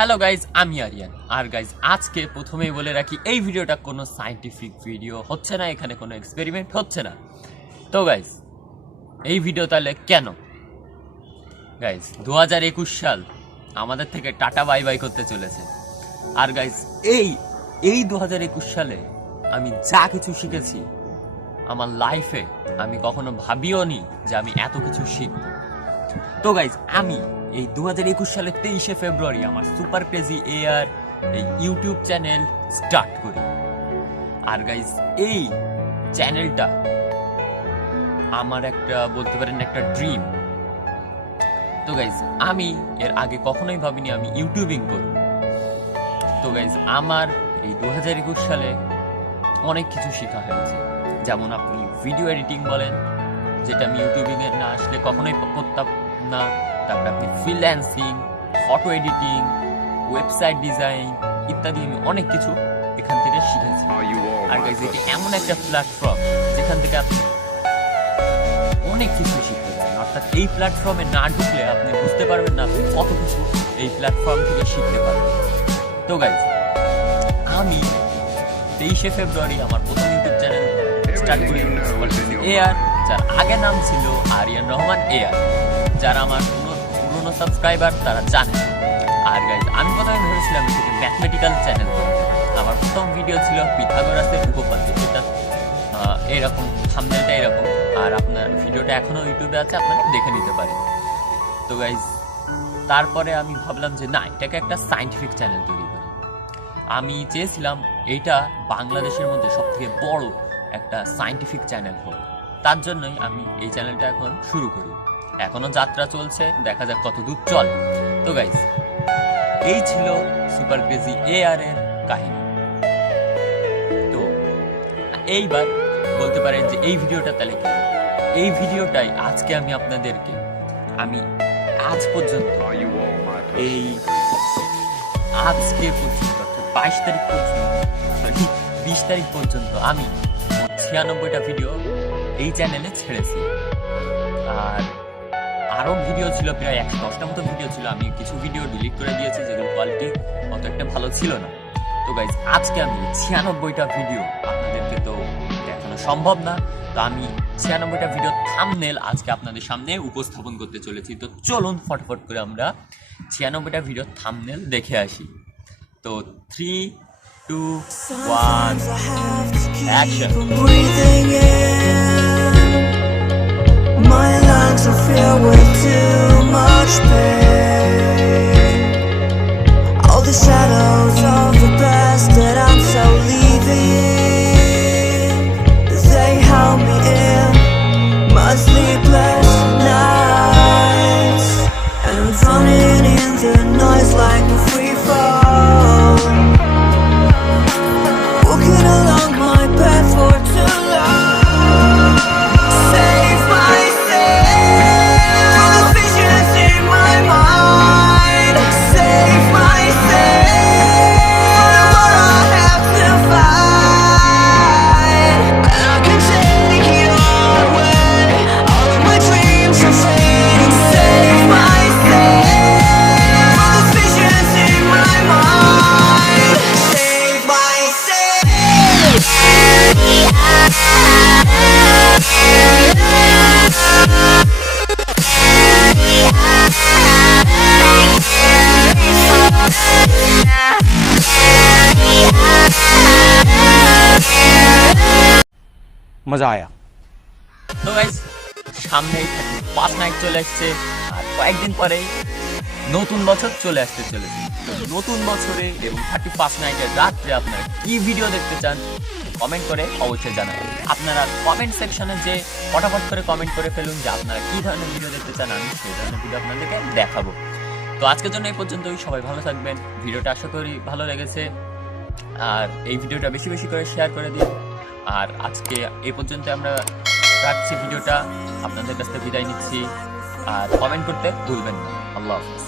Hello guys, আমি আরিয়ান। আর guys, আজকে প্রথমেই বলে রাখি, এই ভিডিওটা কোনো সায়েন্টিফিক ভিডিও হচ্ছে না, এখানে কোনো এক্সপেরিমেন্ট হচ্ছে না। তো গাইজ, এই ভিডিও তাহলে কেন? গাইজ, 2021 সাল আমাদের থেকে টাটা বাই বাই করতে চলেছে। আর গাইজ, এই 2021 সালে আমি যা কিছু শিখেছি আমার লাইফে, আমি কখনো ভাবিও নি যে আমি এত কিছু শিখব। তো গাইজ, আমি এই 2021 সালের 23শে ফেব্রুয়ারি আমার সুপার ক্রেজি এআর এই ইউটিউব চ্যানেল স্টার্ট করি। আর গাইজ, এই চ্যানেলটা আমার একটা বলতে পারেন একটা ড্রিম। তো গাইজ, আমি এর আগে কখনোই ভাবিনি আমি ইউটিউবিং করব। তো গাইজ, আমার এই 2021 সালে অনেক কিছু শেখা হয়েছে। যেমন আপনি ভিডিও এডিটিং বলেন, যেটা আমি ইউটিউবিং এর না আসলে কখনোই করতাম না। তারপরে আপনি freelancing, photo editing, website design ইত্যাদি আমি অনেক কিছু এখান থেকে শিখেছি। আর গাইজ, এটা এমন একটা প্ল্যাটফর্ম যেখান থেকে আপনি অনেক কিছু শিখতে পারেন। অর্থাৎ এই প্ল্যাটফর্মে না ঢুকলে আপনি বুঝতে পারবেন না আপনি কত কিছু এই প্ল্যাটফর্ম থেকে শিখতে পারবেন। তো গাইজ, আমি 23শে ফেব্রুয়ারি আমার প্রথম ইউটিউব চ্যানেল স্টার্ট করি এআর, যার আগে নাম ছিল আরিয়ান রহমান এআর। যারা আমার পুরনো সাবস্ক্রাইবার তারা জানে। আর গাইজ, আমি প্রথমে ভেবেছিলাম এটাকে ম্যাথমেটিক্যাল চ্যানেল করতে। আমার প্রথম ভিডিও ছিল পিথাগোরাসের উপপাদ্য, যেটা এরকম থাম্বনেলটা এরকম। আর আপনার ভিডিওটা এখনো ইউটিউবে আছে, আপনারা দেখে নিতে পারেন। তো গাইজ, তারপরে আমি ভাবলাম যে না, এটাকে একটা সায়েন্টিফিক চ্যানেল তৈরি করি। আমি চেয়েছিলাম এইটা বাংলাদেশের মধ্যে সবথেকে বড় একটা সায়েন্টিফিক চ্যানেল হোক। তার জন্যই আমি এই চ্যানেলটা এখন শুরু করি। এখনো যাত্রা চলছে, দেখা যাক কত দূর চলে। তো গাইজ, এই ছিল সুপার ক্রেজি এআর এর কাহিনী। তো এইবার বলতে পারেন যে এই ভিডিওটা তাহলে কি? এই ভিডিওটাই আজকে আমি আপনাদেরকে আজ পর্যন্ত এই আজকে পর্যন্ত অর্থাৎ 22 তারিখ পর্যন্ত 20 তারিখ পর্যন্ত আমি 96টা ভিডিও এই চ্যানেলে ছেড়েছি। আর আরো ভিডিও ছিল, প্রায় 110টা মতো ভিডিও ছিল। আমি কিছু ভিডিও ডিলিট করে দিয়েছি, যেগুলো কোয়ালিটি অত একটা ভালো ছিল না। তো গাইজ, আজকে আমি 96টা ভিডিও আপনাদেরকে তো দেখানো সম্ভব না। তো আমি 96টা ভিডিও থাম্বনেল আজকে আপনাদের সামনে উপস্থাপন করতে চলেছি। তো চলুন ফটফট করে আমরা 96টা ভিডিও থাম্বনেল দেখে আসি। তো 3, 2, 1 action. My lungs are filled with too much pain. All the shadows of the past that I'm so leaving, they held me in my sleepless nights, and I'm drowning in the noise like a free fall, walking along my path for too long. Save myself from the visions in my mind. Save myself from what I have to find. And I can take it all when all of my dreams are fading. Save myself from the visions in my mind. Save myself. मजा आया। তো guys, সামনেই 31 night চলে আসছে, আর কয়েকদিন পরেই নতুন বছর চলে আসতে চলেছে। তো নতুন বছরে এবং 31 নাইটের রাত্রে আপনারা কি ভিডিও দেখতে চান কমেন্ট করে অবশ্যই জানাবেন। আপনারা কমেন্ট সেকশনে যে ফটাফট করে কমেন্ট করে ফেলুন যে আপনারা কি ধরনের ভিডিও দেখতে চান, আমি সেই ধরনের ভিডিও আপনাদেরকে দেখাবো। তো আজকের জন্য এই পর্যন্তই। সবাই ভালো থাকবেন। ভিডিওটা আশা করি ভালো লেগেছে, আর এই ভিডিওটা বেশি বেশি করে শেয়ার করে দিন। আর আজকে এই পর্যন্ত আমরা রাখছি ভিডিওটা, আপনাদের কাছ থেকে বিদায় নিচ্ছি। আর কমেন্ট করতে ভুলবেন না। আল্লাহ হাফেজ।